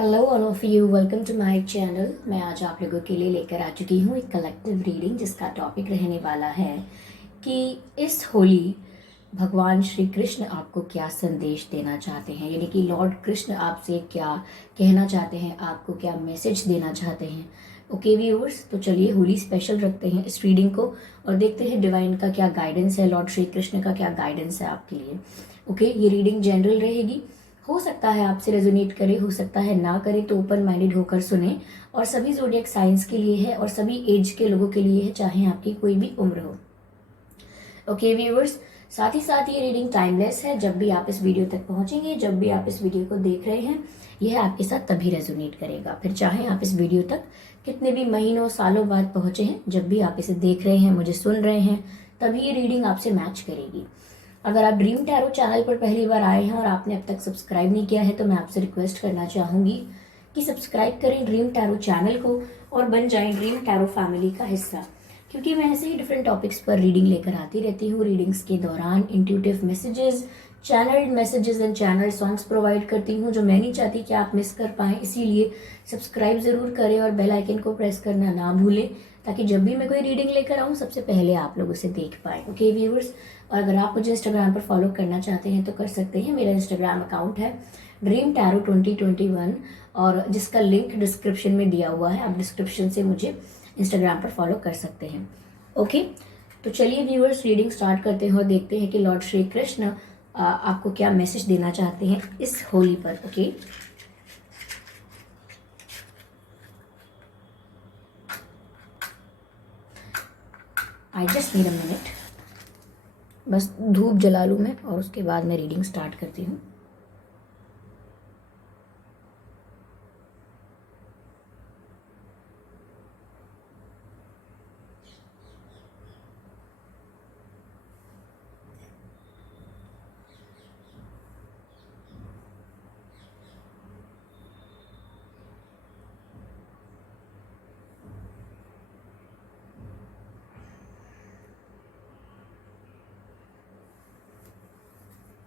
Hello all of you, welcome to my channel. मैं आज आप लोगों के लिए लेकर आ चुकी हूँ एक कलेक्टिव रीडिंग जिसका टॉपिक रहने वाला है कि इस होली भगवान श्री कृष्ण आपको क्या संदेश देना चाहते हैं, यानी कि लॉर्ड कृष्ण आपसे क्या कहना चाहते हैं, आपको क्या मैसेज देना चाहते हैं। ओके व्यूअर्स, तो चलिए होली स्पेशल रखते हैं इस रीडिंग को और देखते हैं डिवाइन का क्या गाइडेंस है, लॉर्ड श्री कृष्ण का क्या गाइडेंस है आपके लिए। ओके, ये रीडिंग जनरल रहेगी। हो सकता है आपसे रेजोनेट करे, हो सकता है ना करे, तो ओपन माइंडेड होकर सुने। और सभी ज़ोडिएक साइंस के लिए है और सभी एज के लोगों के लिए है, चाहे आपकी कोई भी उम्र हो। ओके व्यूअर्स, साथ ही साथ ये रीडिंग टाइमलेस है। जब भी आप इस वीडियो तक पहुंचेंगे, जब भी आप इस वीडियो को देख रहे हैं, यह आपके साथ तभी रेजोनेट करेगा। फिर चाहे आप इस वीडियो तक कितने भी महीनों सालों बाद पहुंचे हैं, जब भी आप इसे देख रहे हैं, मुझे सुन रहे हैं, तभी ये रीडिंग आपसे मैच करेगी। अगर आप ड्रीम टैरो चैनल पर पहली बार आए हैं और आपने अब तक सब्सक्राइब नहीं किया है, तो मैं आपसे रिक्वेस्ट करना चाहूंगी कि सब्सक्राइब करें ड्रीम टैरो चैनल को और बन जाएं ड्रीम टैरो फैमिली का हिस्सा, क्योंकि मैं ऐसे ही डिफरेंट टॉपिक्स पर रीडिंग लेकर आती रहती हूँ। रीडिंग्स के दौरान intuitive messages, channelled messages and channel songs provide करती हूँ जो मैं नहीं चाहती कि आप मिस कर पाएँ। इसीलिए सब्सक्राइब ज़रूर करें और बेल आइकन को प्रेस करना ना भूलें, ताकि जब भी मैं कोई रीडिंग लेकर आऊँ सबसे पहले आप लोग उसे देख पाएँ। ओके व्यूअर्स, और अगर आप मुझे इंस्टाग्राम पर फॉलो करना चाहते हैं तो कर सकते हैं। मेरा इंस्टाग्राम अकाउंट है ड्रीम टैरो 2021 और जिसका लिंक डिस्क्रिप्शन में दिया हुआ है। आप डिस्क्रिप्शन से मुझे इंस्टाग्राम पर फॉलो कर सकते हैं। ओके, तो चलिए व्यूअर्स, रीडिंग स्टार्ट करते हैं और देखते हैं कि लॉर्ड श्री कृष्ण आपको क्या मैसेज देना चाहते हैं इस होली पर। Okay, I just need a minute, बस धूप जला लूँ मैं और उसके बाद मैं रीडिंग स्टार्ट करती हूँ।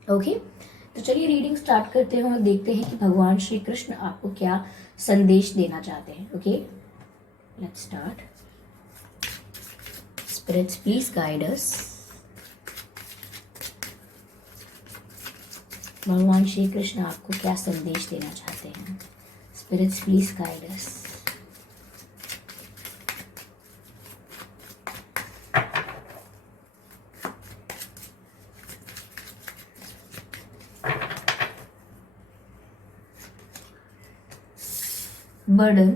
ओके, तो चलिए रीडिंग स्टार्ट करते हैं और देखते हैं कि भगवान श्री कृष्ण आपको क्या संदेश देना चाहते हैं। Okay, let's start. Spirits please guide us. भगवान श्री कृष्ण आपको क्या संदेश देना चाहते हैं? Spirits please guide us. Burden,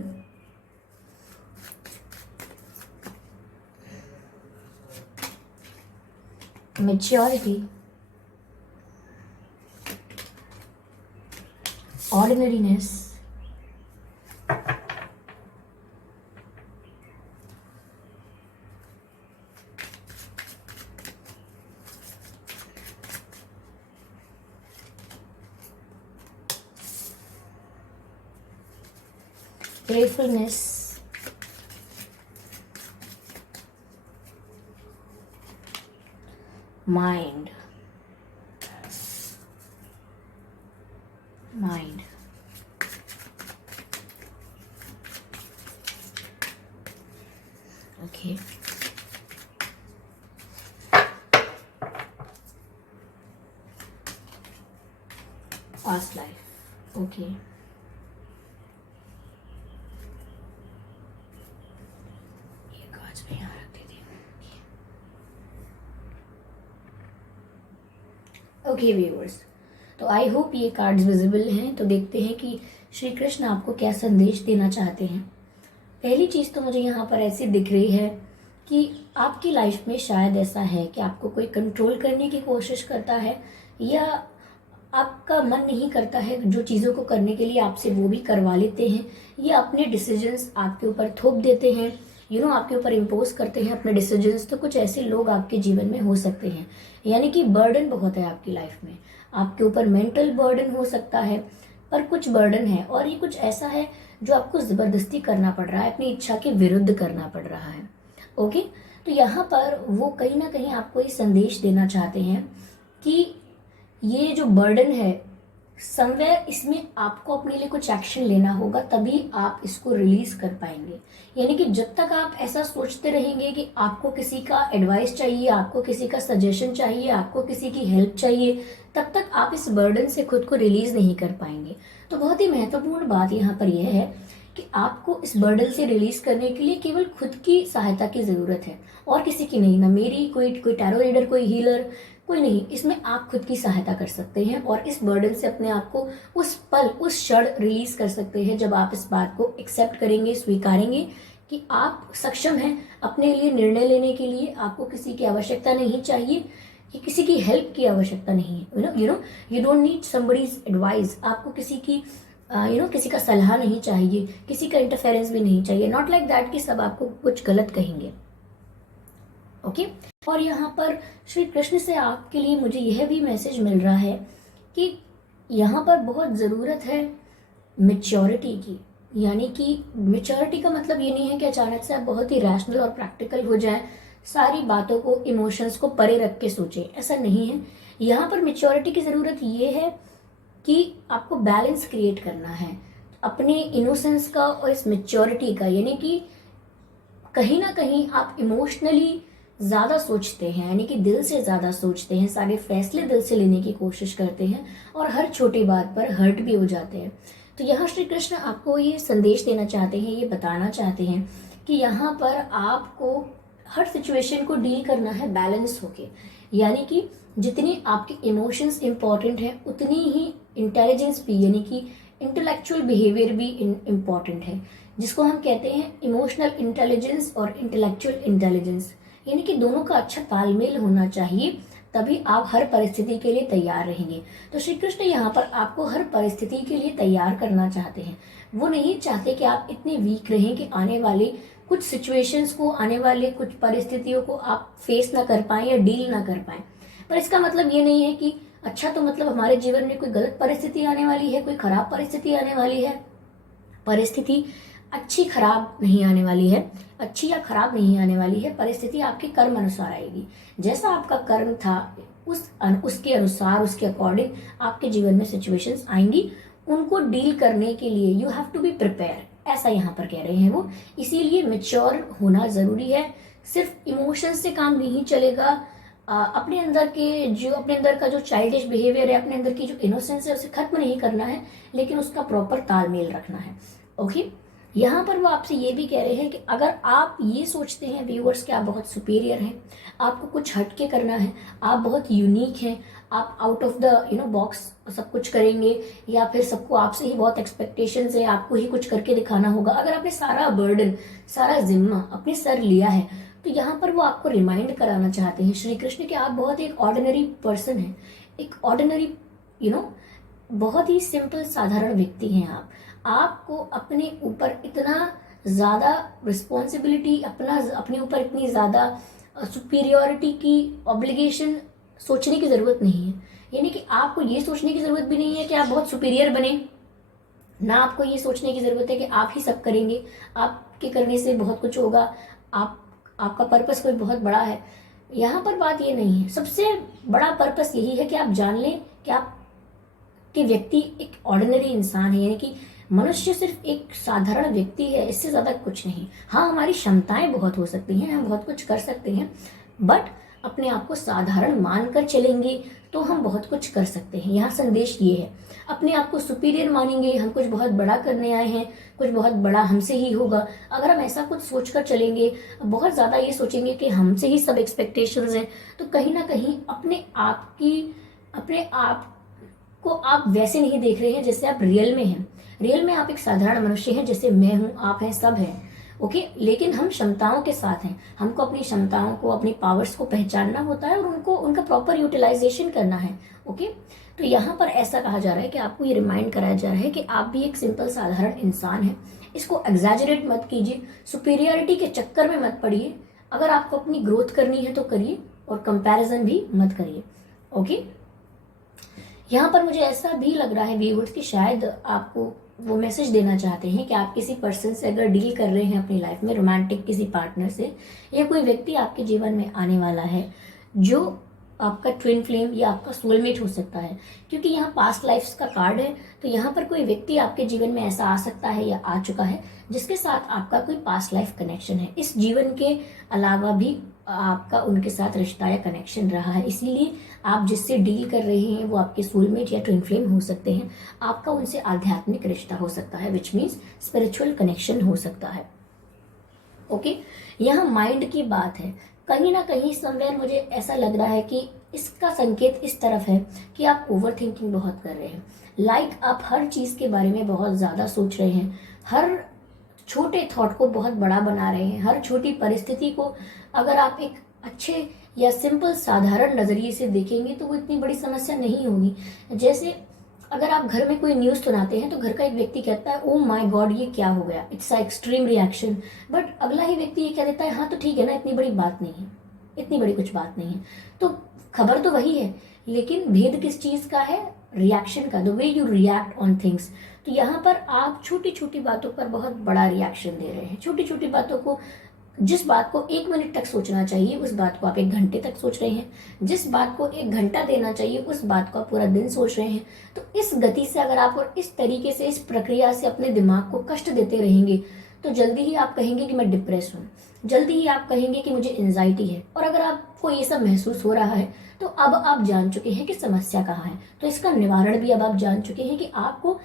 maturity, ordinariness, playfulness, mind. Okay. Past life. Okay. ये कार्ड्स में यहाँ रख देती हूँ। ओके व्यूअर्स, तो आई होप ये कार्ड्स विजिबल हैं। तो देखते हैं कि श्री कृष्ण आपको क्या संदेश देना चाहते हैं। पहली चीज़ तो मुझे यहाँ पर ऐसी दिख रही है कि आपकी लाइफ में शायद ऐसा है कि आपको कोई कंट्रोल करने की कोशिश करता है, या आपका मन नहीं करता है जो चीज़ों को करने के लिए आपसे वो भी करवा लेते हैं, या अपने डिसीजंस आपके ऊपर थोप देते हैं, आपके ऊपर इम्पोज करते हैं अपने डिसीजंस। तो कुछ ऐसे लोग आपके जीवन में हो सकते हैं, यानी कि बर्डन बहुत है आपकी लाइफ में। आपके ऊपर मेंटल बर्डन हो सकता है, पर कुछ बर्डन है और ये कुछ ऐसा है जो आपको ज़बरदस्ती करना पड़ रहा है, अपनी इच्छा के विरुद्ध करना पड़ रहा है। ओके, तो यहाँ पर वो कहीं ना कहीं आपको ये संदेश देना चाहते हैं कि ये जो बर्डन है समवेयर इसमें आपको अपने लिए कुछ एक्शन लेना होगा, तभी आप इसको रिलीज कर पाएंगे। यानी कि जब तक आप ऐसा सोचते रहेंगे कि आपको किसी का एडवाइस चाहिए, आपको किसी का सजेशन चाहिए, आपको किसी की हेल्प चाहिए, तब तक आप इस बर्डन से खुद को रिलीज नहीं कर पाएंगे। तो बहुत ही महत्वपूर्ण बात यहाँ पर यह है कि आपको इस बर्डन से रिलीज करने के लिए केवल खुद की सहायता की जरूरत है, और किसी की नहीं। ना मेरी, कोई टैरो रीडर, कोई हीलर, कोई नहीं। इसमें आप खुद की सहायता कर सकते हैं और इस बर्डन से अपने आप को उस पल, उस क्षण रिलीज कर सकते हैं जब आप इस बात को एक्सेप्ट करेंगे, स्वीकारेंगे कि आप सक्षम हैं अपने लिए निर्णय लेने के लिए। आपको किसी की आवश्यकता नहीं चाहिए, कि किसी की हेल्प की आवश्यकता नहीं है। You don't need somebody's advice. आपको किसी की किसी का सलाह नहीं चाहिए, किसी का इंटरफेरेंस भी नहीं चाहिए। नॉट लाइक दैट कि सब आपको कुछ गलत कहेंगे। ओके और यहाँ पर श्री कृष्ण से आपके लिए मुझे यह भी मैसेज मिल रहा है कि यहाँ पर बहुत ज़रूरत है मेच्योरिटी की। यानी कि मेच्योरिटी का मतलब ये नहीं है कि अचानक से आप बहुत ही रैशनल और प्रैक्टिकल हो जाएं, सारी बातों को, इमोशंस को परे रख के सोचें, ऐसा नहीं है। यहाँ पर मेच्योरिटी की ज़रूरत ये है कि आपको बैलेंस क्रिएट करना है अपने इनोसेंस का और इस मेच्योरिटी का। यानी कि कहीं ना कहीं आप इमोशनली ज़्यादा सोचते हैं, यानी कि दिल से ज़्यादा सोचते हैं, सारे फैसले दिल से लेने की कोशिश करते हैं और हर छोटी बात पर हर्ट भी हो जाते हैं। तो यहाँ श्री कृष्ण आपको ये संदेश देना चाहते हैं, ये बताना चाहते हैं कि यहाँ पर आपको हर सिचुएशन को डील करना है बैलेंस होके। यानी कि जितनी आपके इमोशंस इंपॉर्टेंट हैं, उतनी ही इंटेलिजेंस भी, यानी कि इंटेलेक्चुअल बिहेवियर भी इम्पॉर्टेंट है, जिसको हम कहते हैं इमोशनल इंटेलिजेंस और इंटेलेक्चुअल इंटेलिजेंस। यानी कि दोनों का अच्छा तालमेल होना चाहिए, तभी आप हर परिस्थिति के लिए तैयार रहेंगे। तो श्री कृष्ण यहाँ पर आपको हर परिस्थिति के लिए तैयार करना चाहते हैं। वो नहीं चाहते कि आप इतने वीक रहें कि आने वाले कुछ सिचुएशंस को, आने वाले कुछ परिस्थितियों को आप फेस ना कर पाएं या डील ना कर पाएं। पर इसका मतलब ये नहीं है कि अच्छा, तो मतलब हमारे जीवन में कोई गलत परिस्थिति आने वाली है, कोई खराब परिस्थिति आने वाली है। परिस्थिति अच्छी खराब नहीं आने वाली है, अच्छी या खराब नहीं आने वाली है। परिस्थिति आपके कर्म अनुसार आएगी। जैसा आपका कर्म था उसके अनुसार, उसके अकॉर्डिंग आपके जीवन में सिचुएशंस आएंगी। उनको डील करने के लिए you have to be prepare, ऐसा यहाँ पर कह रहे हैं वो। इसीलिए मेच्योर होना जरूरी है। सिर्फ इमोशंस से काम नहीं चलेगा। अपने अंदर का जो चाइल्डिश बिहेवियर है, अपने अंदर की जो इनोसेंस है, उसे खत्म नहीं करना है, लेकिन उसका प्रॉपर तालमेल रखना है। ओके यहाँ पर वो आपसे ये भी कह रहे हैं कि अगर आप ये सोचते हैं व्यूअर्स कि आप बहुत सुपीरियर हैं, आपको कुछ हटके करना है, आप बहुत यूनिक हैं, आप आउट ऑफ द बॉक्स सब कुछ करेंगे, या फिर सबको आपसे ही बहुत एक्सपेक्टेशंस है, आपको ही कुछ करके दिखाना होगा, अगर आपने सारा बर्डन, सारा जिम्मा अपने सर लिया है, तो यहाँ पर वो आपको रिमाइंड कराना चाहते हैं श्री कृष्ण कि आप बहुत एक ऑर्डिनरी पर्सन हैं, एक ऑर्डिनरी बहुत ही सिंपल साधारण व्यक्ति हैं आप। आपको अपने ऊपर इतना ज़्यादा रिस्पॉन्सिबिलिटी, अपने ऊपर इतनी ज़्यादा सुपीरियोरिटी की ऑब्लिगेशन सोचने की ज़रूरत नहीं है। यानी कि आपको ये सोचने की ज़रूरत भी नहीं है कि आप बहुत सुपीरियर बने, ना आपको ये सोचने की ज़रूरत है कि आप ही सब करेंगे, आपके करने से बहुत कुछ होगा, आपका पर्पस कोई बहुत बड़ा है। यहाँ पर बात ये नहीं है। सबसे बड़ा पर्पस यही है कि आप जान लें कि आप कि व्यक्ति एक ऑर्डिनरी इंसान है, यानी कि मनुष्य सिर्फ एक साधारण व्यक्ति है, इससे ज्यादा कुछ नहीं। हाँ, हमारी क्षमताएं बहुत हो सकती हैं, हम बहुत कुछ कर सकते हैं, बट अपने आप को साधारण मानकर चलेंगे तो हम बहुत कुछ कर सकते हैं। यहाँ संदेश ये है, अपने आप को सुपीरियर मानेंगे, हम कुछ बहुत बड़ा करने आए हैं, कुछ बहुत बड़ा हमसे ही होगा, अगर हम ऐसा कुछ सोचकर चलेंगे, बहुत ज्यादा ये सोचेंगे कि हमसे ही सब एक्सपेक्टेशंस हैं, तो कहीं ना कहीं अपने आप को आप वैसे नहीं देख रहे हैं जैसे आप रियल में हैं। रियल में आप एक साधारण मनुष्य हैं, जैसे मैं हूं, आप हैं, सब हैं। ओके लेकिन हम क्षमताओं के साथ हैं। हमको अपनी क्षमताओं को, अपनी पावर्स को पहचानना होता है और उनका प्रॉपर यूटिलाइजेशन करना है। ओके तो यहाँ पर ऐसा कहा जा रहा है कि आपको ये रिमाइंड कराया जा रहा है कि आप भी एक सिंपल साधारण इंसान हैं। इसको एग्जैजरेट मत कीजिए, सुपीरियरिटी के चक्कर में मत पड़िए। अगर आपको अपनी ग्रोथ करनी है तो करिए, और कंपैरिजन भी मत करिए। ओके यहाँ पर मुझे ऐसा भी लग रहा है व्यूअर्स कि शायद आपको वो मैसेज देना चाहते हैं कि आप किसी पर्सन से अगर डील कर रहे हैं अपनी लाइफ में, रोमांटिक किसी पार्टनर से, या कोई व्यक्ति आपके जीवन में आने वाला है जो आपका ट्विन फ्लेम या आपका सोलमेट हो सकता है, क्योंकि यहाँ पास्ट लाइफ्स का कार्ड है। तो यहाँ पर कोई व्यक्ति आपके जीवन में ऐसा आ सकता है या आ चुका है जिसके साथ आपका कोई पास्ट लाइफ कनेक्शन है। इस जीवन के अलावा भी आपका उनके साथ रिश्ता या कनेक्शन रहा है, इसीलिए आप जिससे डील कर रहे हैं वो आपके सोलमेट या ट्विन फ्लेम हो सकते हैं। आपका उनसे आध्यात्मिक रिश्ता हो सकता है, विच मीन्स स्पिरिचुअल कनेक्शन हो सकता है। ओके, यहाँ माइंड की बात है। कहीं ना कहीं समवेयर मुझे ऐसा लग रहा है कि इसका संकेत इस तरफ है कि आप ओवर थिंकिंग बहुत कर रहे हैं। लाइक आप हर चीज के बारे में बहुत ज्यादा सोच रहे हैं, हर छोटे थॉट को बहुत बड़ा बना रहे हैं, हर छोटी परिस्थिति को अगर आप एक अच्छे या सिंपल साधारण नजरिए से देखेंगे तो वो इतनी बड़ी समस्या नहीं होगी। जैसे अगर आप घर में कोई न्यूज सुनाते हैं तो घर का एक व्यक्ति कहता है ओ माय गॉड ये क्या हो गया, it's a extreme reaction, but अगला ही व्यक्ति ये कह देता है हाँ तो ठीक है ना, इतनी बड़ी बात नहीं है, इतनी बड़ी कुछ बात नहीं है। तो खबर तो वही है, लेकिन भेद किस चीज का है? रिएक्शन का, the way you react on things. तो यहाँ पर आप छोटी छोटी बातों पर बहुत बड़ा रिएक्शन दे रहे हैं। छोटी छोटी बातों को, जिस बात को 1 मिनट तक सोचना चाहिए उस बात को आप 1 घंटे तक सोच रहे हैं, जिस बात को 1 घंटा देना चाहिए उस बात को आप पूरा दिन सोच रहे हैं। तो इस गति से अगर आप और इस तरीके से, इस प्रक्रिया से अपने दिमाग को कष्ट देते रहेंगे तो जल्दी ही आप कहेंगे कि मैं डिप्रेस हूँ, जल्दी ही आप कहेंगे कि मुझे एंजाइटी है। और अगर आपको ये सब महसूस हो रहा है तो अब आप जान चुके हैं कि समस्या कहाँ है। तो इसका निवारण भी अब आप जान चुके हैं कि आपको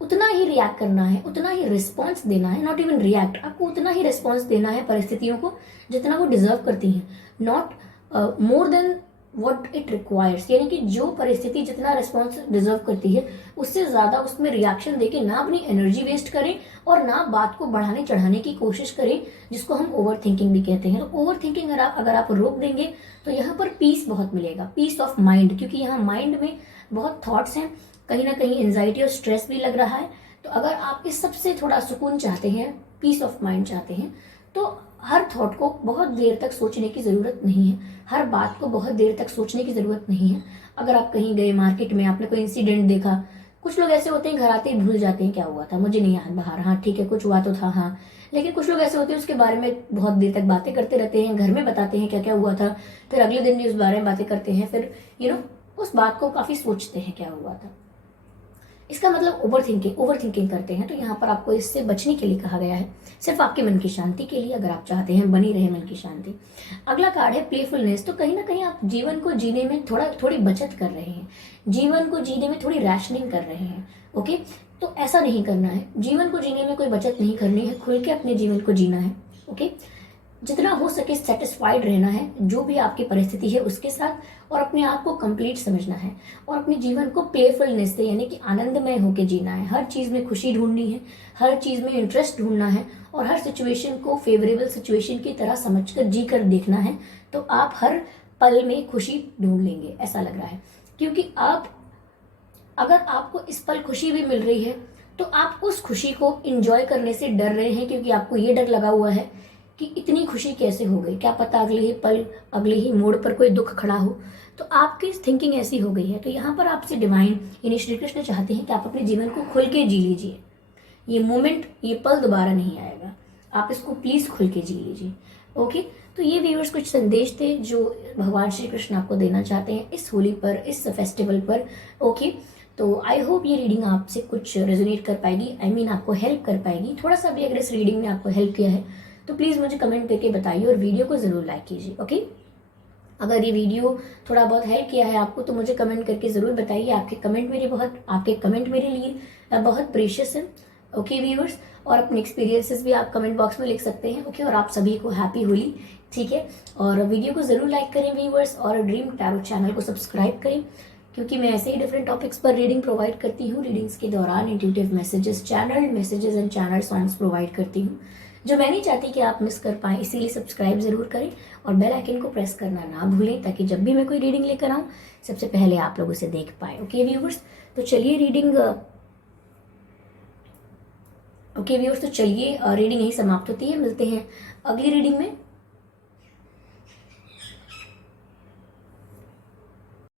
उतना ही रिएक्ट करना है, उतना ही रिस्पॉन्स देना है, नॉट इवन रिएक्ट, आपको उतना ही रिस्पॉन्स देना है परिस्थितियों को जितना वो डिजर्व करती हैं, not more than what it requires. यानी कि जो परिस्थिति जितना रिस्पॉन्स डिजर्व करती है उससे ज्यादा उसमें रिएक्शन देके ना अपनी एनर्जी वेस्ट करें और ना बात को बढ़ाने चढ़ाने की कोशिश करें, जिसको हम ओवर थिंकिंग भी कहते हैं। तो ओवर थिंकिंग अगर आप रोक देंगे तो यहाँ पर पीस बहुत मिलेगा, पीस ऑफ माइंड, क्योंकि यहाँ माइंड में बहुत थॉट्स हैं, कहीं ना कहीं एंजाइटी और स्ट्रेस भी लग रहा है। तो अगर आप इस सबसे थोड़ा सुकून चाहते हैं, पीस ऑफ माइंड चाहते हैं, तो हर थॉट को बहुत देर तक सोचने की जरूरत नहीं है, हर बात को बहुत देर तक सोचने की जरूरत नहीं है। अगर आप कहीं गए मार्केट में, आपने कोई इंसिडेंट देखा, कुछ लोग ऐसे होते हैं घर आते ही भूल जाते हैं क्या हुआ था, मुझे नहीं याद, बाहर हाँ ठीक है कुछ हुआ तो था हाँ, लेकिन कुछ लोग ऐसे होते हैं उसके बारे में बहुत देर तक बातें करते रहते हैं, घर में बताते हैं क्या क्या हुआ था, फिर अगले दिन भी उस बारे में बातें करते हैं, फिर उस बात को काफी सोचते हैं क्या हुआ था। इसका मतलब ओवर थिंकिंग करते हैं। तो यहाँ पर आपको इससे बचने के लिए कहा गया है, सिर्फ आपके मन की शांति के लिए, अगर आप चाहते हैं बनी रहे मन की शांति। अगला कार्ड है प्लेफुलनेस। तो कहीं ना कहीं आप जीवन को जीने में थोड़ी बचत कर रहे हैं, जीवन को जीने में थोड़ी रैशनिंग कर रहे हैं। ओके, तो ऐसा नहीं करना है, जीवन को जीने में कोई बचत नहीं करनी है, खुल के अपने जीवन को जीना है। ओके, जितना हो सके सेटिस्फाइड रहना है जो भी आपकी परिस्थिति है उसके साथ, और अपने आप को कंप्लीट समझना है और अपने जीवन को प्लेफुलनेस से यानी कि आनंदमय होकर जीना है। हर चीज में खुशी ढूंढनी है, हर चीज में इंटरेस्ट ढूंढना है और हर सिचुएशन को फेवरेबल सिचुएशन की तरह समझकर जी कर देखना है। तो आप हर पल में खुशी ढूंढ लेंगे, ऐसा लग रहा है। क्योंकि अगर आपको इस पल खुशी भी मिल रही है तो आप उस खुशी को इंजॉय करने से डर रहे हैं, क्योंकि आपको ये डर लगा हुआ है कि इतनी खुशी कैसे हो गई, क्या पता अगले ही पल, अगले ही मोड़ पर कोई दुख खड़ा हो। तो आपकी थिंकिंग ऐसी हो गई है। तो यहाँ पर आपसे डिवाइन यानी श्री कृष्ण चाहते हैं कि आप अपने जीवन को खुल के जी लीजिए। ये मोमेंट, ये पल दोबारा नहीं आएगा, आप इसको प्लीज खुल के जी लीजिए। ओके, तो ये व्यूअर्स कुछ संदेश थे जो भगवान श्री कृष्ण आपको देना चाहते हैं इस होली पर, इस फेस्टिवल पर। ओके, तो आई होप ये रीडिंग आपसे कुछ रेजोनेट कर पाएगी, आई मीन आपको हेल्प कर पाएगी थोड़ा सा भी। अगर इस रीडिंग ने आपको हेल्प किया है तो प्लीज़ मुझे कमेंट करके बताइए और वीडियो को ज़रूर लाइक कीजिए। ओके, अगर ये वीडियो थोड़ा बहुत हेल्प किया है आपको तो मुझे कमेंट करके ज़रूर बताइए। आपके कमेंट मेरे लिए बहुत प्रेशियस है। ओके व्यूअर्स, और अपने एक्सपीरियंसेस भी आप कमेंट बॉक्स में लिख सकते हैं। ओके, और आप सभी को हैप्पी होली, ठीक है। और वीडियो को ज़रूर लाइक करें व्यूअर्स, और ड्रीम टैरो चैनल को सब्सक्राइब करें, क्योंकि मैं ऐसे ही डिफरेंट टॉपिक्स पर रीडिंग प्रोवाइड करती हूँ। रीडिंग्स के दौरान intuitive messages, channel messages and channel songs provide करती हूँ जो मैं नहीं चाहती कि आप मिस कर पाएं। इसीलिए सब्सक्राइब जरूर करें और बेल आइकन को प्रेस करना ना भूलें, ताकि जब भी मैं कोई रीडिंग लेकर आऊँ सबसे पहले आप लोग उसे देख पाए। ओके व्यूअर्स, तो चलिए रीडिंग यही समाप्त होती है। मिलते हैं अगली रीडिंग में।